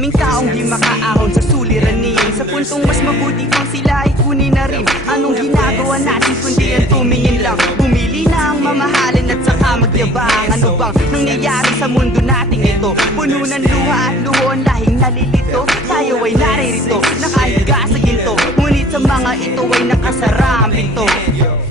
Maraming taong di makaahon sa suliranin, sa puntong mas mabuti pang sila ay kunin na rin. Anong ginagawa natin kundi ang tumingin lang, bumili na ang mamahalin at saka magyabang. Ano bang nangyayari sa mundo nating ito? Puno ng luha at luhon, lahing nalilito. Tayo ay naririto, nakahiga sa ginto, ngunit sa mga ito ay nakasara ang pinto.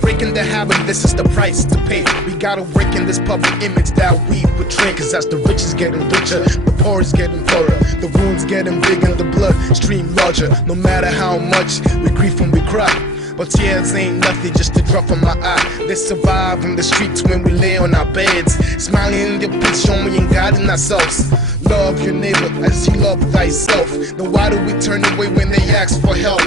Breaking the habit, this is the price to pay. We gotta break in this public image that we portray. Cause as the rich is getting richer, the poor is getting poorer. The wounds getting big and the blood stream larger. No matter how much we grieve and we cry, but tears ain't nothing, just a drop from my eye. They survive on the streets when we lay on our beds, smiling in your picture, showing God in ourselves. Love your neighbor as you love thyself. Now why do we turn away when they ask for help?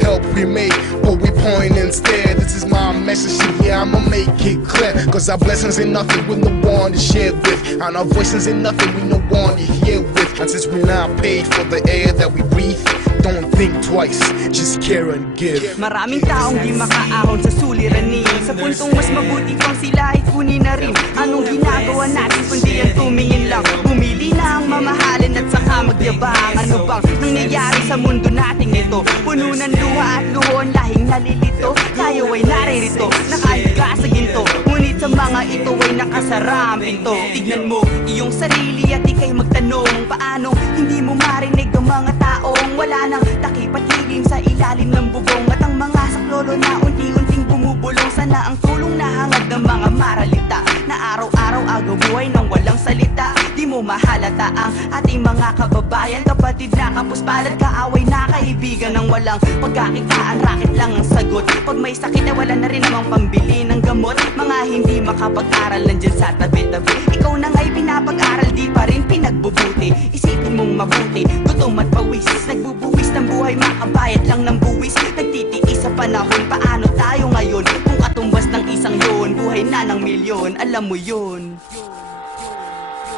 Help we make, but we point instead. This is my message, yeah, I'ma make it clear. Cause our blessings ain't nothing with no one to share with, and our voices ain't nothing with no one to hear with. And since we're not paid for the air that we breathe, don't think twice, just care and give. Maraming taong di makaahon sa suliranin, sa puntong mas mabuti pang sila ay kunin na rin. Anong ginagawa natin kundi ang tumingin lang, bumili na ang mamahalin at saka magyabang. Ano bang nangyayari sa mundo nating ito? Puno ng luha at luhon, lahing nalilito. Tayo ay naririto, nakahiga sa ginto, ngunit sa mga ito ay nakasara ang pinto. Tignan mo iyong sarili at ika'y magtanong, paano hindi mo marinig ang mga taong wala nang takipatigim sa ilalim ng bubong, at ang mga saklolo na unti-unting bumubulong. Sana ang tulong na hangad ng mga maralita na araw-araw agaw buhay ng walang salita. Di mo mahalata ang ating mga kababayan, kapatid na kapuspalad, kaaway na kaibigan ng walang pagkakitaan. Raket lang ang sagot pag may sakit na wala na rin namang pambili ng gamot. Mga hindi makapag-aral nandyan sa tabi-tabi, ikaw na nga'y pinapag-aral, di pa rin pinagbubuti. Isipin mong mabuti, gutom at pawisis, nagbubuwis ng buhay, makabayad lang ng buwis. Nagtitiis sa panahon, paano tayo ngayon? Kung katumbas ng isang yon, buhay na ng milyon, alam mo yun.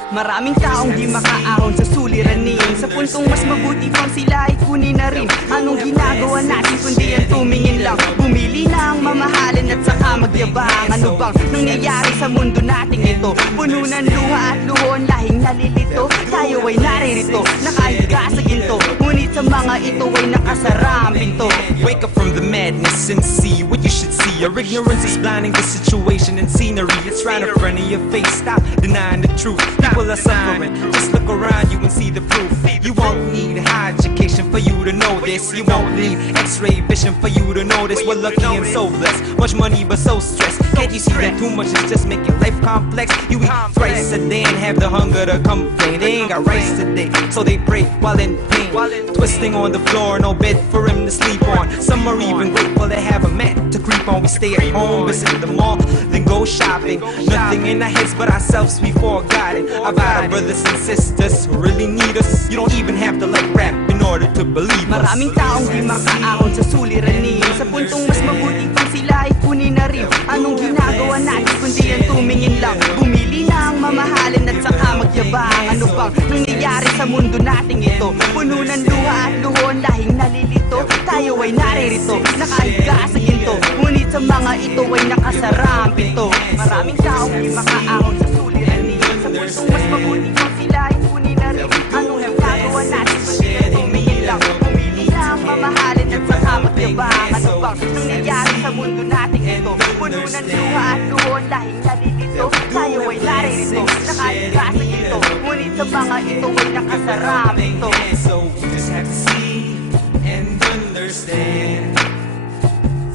Maraming taong di makaahon sa suliranin, sa puntong mas mabuti pang sila ay kunin na rin. Anong ginagawa natin kundi ang tumingin lang, bumili na ang mamahalin at saka magyabang. Ano bang nangyayari sa mundo nating ito? Puno ng luha at luhon, lahing nalilito. Tayo ay naririto, nakahiga sa ginto, ngunit sa mga ito ay nakasara ang pinto. Wake up from the madness and see what you should see. Your ignorance is blinding the situation and scenery. It's right in front of your face, stop denying the truth. People are suffering, just look around you and see the proof. You won't need high education for you to know this. You won't need x-ray vision for you to know this. We're lucky and so blessed, much money but so stressed. Can't you see that too much is just making life complex? You eat thrice a day and have the hunger to complain. They ain't got rice today, so they pray while in pain, twisting on the floor, no bed for him to sleep on. Some are even grateful they have a mat to creep on. We stay at home, visit the mall, then go shopping. Nothing in our heads but ourselves before God. About our brothers and sisters who really need us. You don't even have to like rap in order to believe us. Maraming taong di makaahon sa suliranin, sa puntong mas mabuti pang sila ay kunin na rin. Anong ginagawa natin kundi ang tumingin lang, bumili na ang mamahalin at saka magyabang. Ano bang nangyayari sa mundo nating ito? Puno ng luha at luhon, lahing nalilito. Tayo ay naririto, nakahiga sa ginto, ngunit sa mga ito ay nakasara ang pinto. Maraming taong di makaahon sa suliranin, sa puntong mas mabuti pang sila ay kunin na rin. Anong ginagawa natin kundi ang tumingin lang, bumili na ang mamahalin at saka magyabang. Ano bang nangyayari sa mundo nating ito? Puno ng luha at luhon, lahing nalilito. Tayo ay naririto, nakahiga sa ginto, ngunit sa mga ito ay nakasara ang pinto. So we just have to see and understand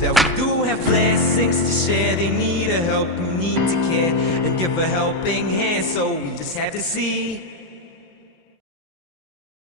that we do have blessings to share. They need a help, we need to care and give a helping hand. So we just have to see